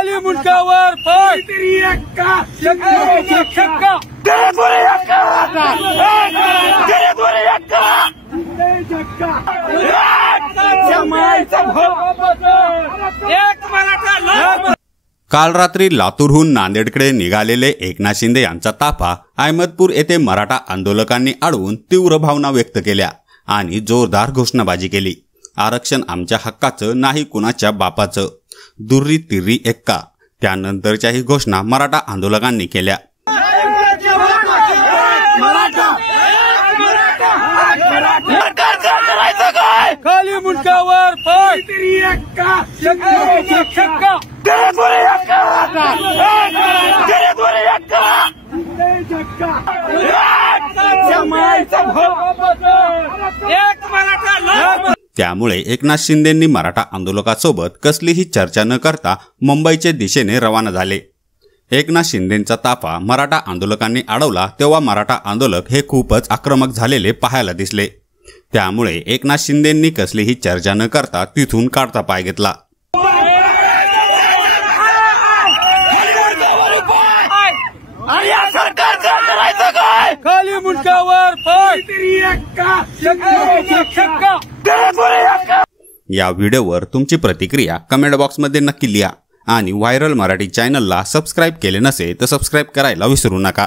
खाली मुंडकावर पाय तेरी एक्का शक्का तेरे दोरे एक्का तेरे दोरे एक्का एक मराठा। काल रात्री लातूरहून नांदेडकडे निघालेले एकनाथ शिंदे यांचा ताफा अहमदपूर येथे मराठा आंदोलकांनी अडवून तीव्र भावना व्यक्त केल्या आणि जोरदार घोषणाबाजी केली। आरक्षण आमच्या हक्काचं नाही कुणाच्या बापाचं, दुर्री तिर्री एक्का। त्यानंतरच्याही घोषणा मराठा आंदोलकांनी केल्या। खाली मुंडकावर पाय तेरी एक्का शक्का तेरे दोरे एक्का तेरे दोरे एक्का एक मराठा। त्यामुळे एकनाथ शिंदेंनी मराठा आंदोलकांसोबत कसलीही चर्चा न करता मुंबईच्या दिशेने रवाना झाले। एकनाथ शिंदेंचा ताफा मराठा आंदोलकांनी अडवला तेव्हा मराठा आंदोलक हे खूपच आक्रमक झालेले पाहायला दिसले। त्यामुळे एकनाथ शिंदेंनी कसलीही चर्चा न करता तिथून काढता पाय घेतला। खाली मुंडकावर पाय तेरी एक्का शक्का तेरे दोरे एक्का। या व्हिडिओवर तुमची प्रतिक्रिया कमेंट बॉक्समध्ये नक्की लिहा आणि व्हायरल मराठी चॅनलला सबस्क्राइब केले नसेल तर सबस्क्राइब करायला विसरू नका।